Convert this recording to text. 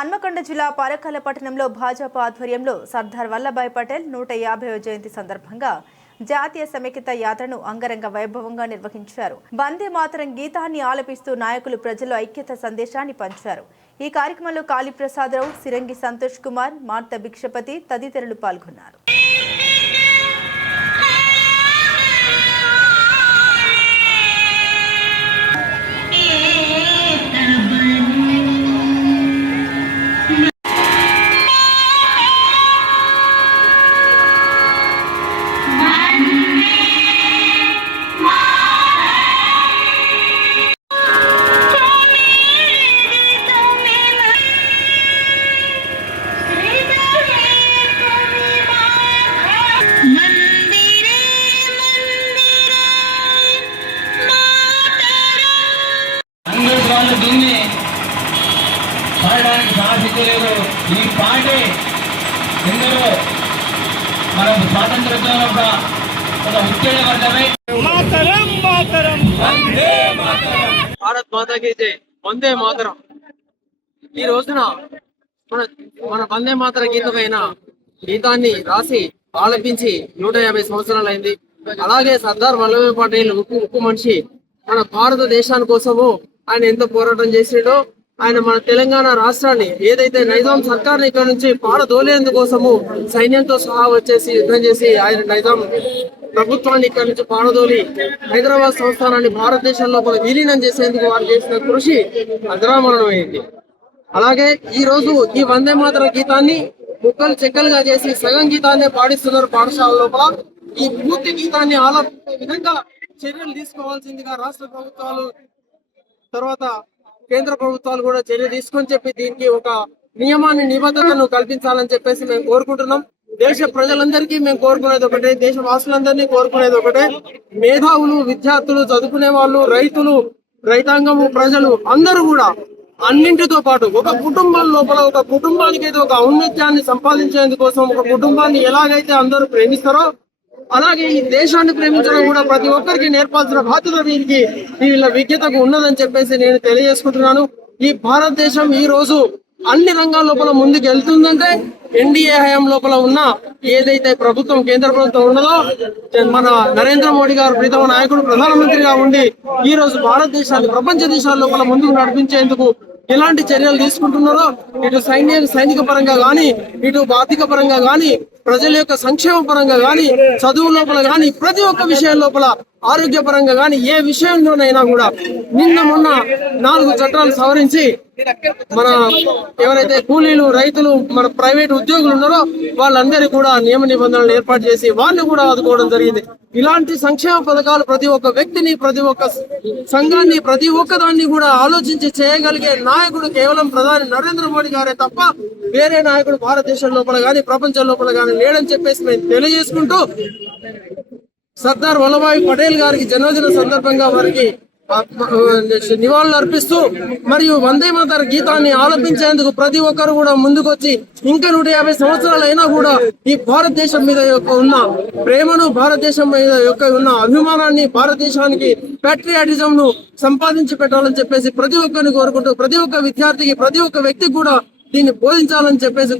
హన్మకొండ జిల్లా పాలకాల పట్టణంలో భాజపా ఆధ్వర్యంలో సర్దార్ వల్లభాయ్ పటేల్ నూట యాభైవ జయంతి సందర్భంగా జాతీయ సమైక్యత యాత్రను అంగరంగ వైభవంగా నిర్వహించారు. వందే మాతరం గీతాన్ని ఆలపిస్తూ నాయకులు ప్రజలు ఐక్యత సందేశాన్ని పంచారు. ఈ కార్యక్రమంలో కాళీప్రసాదరావు సిరంగి సంతోష్ కుమార్ మార్త భిక్షపతి తదితరులు పాల్గొన్నారు. ఈ పాటే ఎందరో మనం స్వాతంత్రోద్యమం ఒక ఒక ఉత్తేజవర్గమై భారత్ మాతాకి జై. వందే మాతరం. ఈ రోజున మన మన వందే మాతర గీతమైన గీతాన్ని రాసి ఆలపించి నూట యాభై సంవత్సరాలైంది. అలాగే సర్దార్ వల్లభాయ్ పటేల్ ఉక్కు ఉక్కు మనిషి మన భారతదేశాని కోసము ఆయన ఎంత పోరాటం చేసిండో ఆయన మన తెలంగాణ రాష్ట్రాన్ని ఏదైతే నైజాం సర్కార్ని ఇక్కడ నుంచి పారదోలేందుకోసము సైన్యంతో సహా వచ్చేసి యుద్ధం చేసి ఆయన నైజాం ప్రభుత్వాన్ని ఇక్కడ నుంచి పారదోలి హైదరాబాద్ సంస్థానాన్ని భారతదేశంలో కూడా విలీనం చేసేందుకు వారు చేసిన కృషి అజరామరణమైంది అలాగే ఈ రోజు ఈ వందే మాతర గీతాన్ని ముక్కలు చెక్కలుగా చేసి సగం గీతాన్ని పాడిస్తున్నారు పాఠశాల లోపల. ఈ పూర్తి గీతాన్ని ఆలపించే విధంగా చర్యలు తీసుకోవాల్సిందిగా రాష్ట్ర ప్రభుత్వాలు తర్వాత కేంద్ర ప్రభుత్వాలు కూడా చర్య తీసుకొని చెప్పి దీనికి ఒక నియమాన్ని నిబద్ధతను కల్పించాలని చెప్పేసి మేము కోరుకుంటున్నాం. దేశ ప్రజలందరికీ మేము కోరుకునేది ఒకటే దేశ వాసులందరినీ కోరుకునేది ఒకటే. మేధావులు విద్యార్థులు చదువుకునే వాళ్ళు రైతులు రైతాంగము ప్రజలు అందరూ కూడా అన్నింటితో పాటు ఒక కుటుంబం లోపల ఒక కుటుంబానికి అయితే ఒక ఔన్నత్యాన్ని సంపాదించేందుకోసం ఒక కుటుంబాన్ని ఎలాగైతే అందరూ ప్రేమిస్తారో అలాగే ఈ దేశాన్ని ప్రేమించడం కూడా ప్రతి ఒక్కరికి నేర్పాల్సిన బాధ్యత వీరికి వీళ్ళ విజ్ఞతకు ఉన్నదని చెప్పేసి నేను తెలియజేసుకుంటున్నాను. ఈ భారతదేశం ఈ రోజు అన్ని రంగాల లోపల ముందుకు వెళ్తుందంటే ఎన్డీఏ హయాం లోపల ఉన్న ఏదైతే ప్రభుత్వం కేంద్ర ప్రభుత్వం ఉన్నదో మన నరేంద్ర మోడీ గారు ప్రీతమ నాయకుడు ప్రధానమంత్రిగా ఉండి ఈ రోజు భారతదేశాన్ని ప్రపంచ దేశాల లోపల ముందుకు నడిపించేందుకు ఎలాంటి చర్యలు తీసుకుంటున్నారో ఇటు సైన్య సైనిక పరంగా కానీ ఇటు ఆర్థిక పరంగా కానీ ప్రజల యొక్క సంక్షేమ పరంగా కానీ చదువు లోపల కానీ ప్రతి ఒక్క విషయం లోపల ఆరోగ్య పరంగా గాని ఏ విషయంలోనైనా కూడా నిన్న మొన్న నాలుగు చట్టాలు సవరించి మన ఎవరైతే కూలీలు రైతులు మన ప్రైవేట్ ఉద్యోగులు ఉన్నారో వాళ్ళందరికీ కూడా నియమ నిబంధనలు ఏర్పాటు చేసి వాళ్ళు కూడా ఆదుకోవడం జరిగింది. ఇలాంటి సంక్షేమ పథకాలు ప్రతి ఒక్క వ్యక్తిని ప్రతి ఒక్క సంఘాన్ని ప్రతి ఒక్క దాన్ని కూడా ఆలోచించి చేయగలిగే నాయకుడు కేవలం ప్రధాని నరేంద్ర మోడీ గారే తప్ప వేరే నాయకుడు భారతదేశం లోపల గాని ప్రపంచం లోపల గాని లేడని చెప్పేసి మేము తెలియజేసుకుంటూ సర్దార్ వల్లభాయ్ పటేల్ గారికి జన్మదిన సందర్భంగా వారికి నివాళులు అర్పిస్తూ మరియు వందే మాతర గీతాన్ని ఆలపించేందుకు ప్రతి ఒక్కరు కూడా ముందుకొచ్చి ఇంకా నూట యాభై సంవత్సరాలు అయినా కూడా ఈ భారతదేశం మీద యొక్క ఉన్న ప్రేమను భారతదేశం మీద యొక్క ఉన్న అభిమానాన్ని భారతదేశానికి patriotism ను సంపాదించి పెట్టాలని చెప్పేసి ప్రతి ఒక్కరిని కోరుకుంటూ ప్రతి ఒక్క విద్యార్థికి ప్రతి ఒక్క వ్యక్తికి కూడా దీన్ని బోధించాలని చెప్పేసి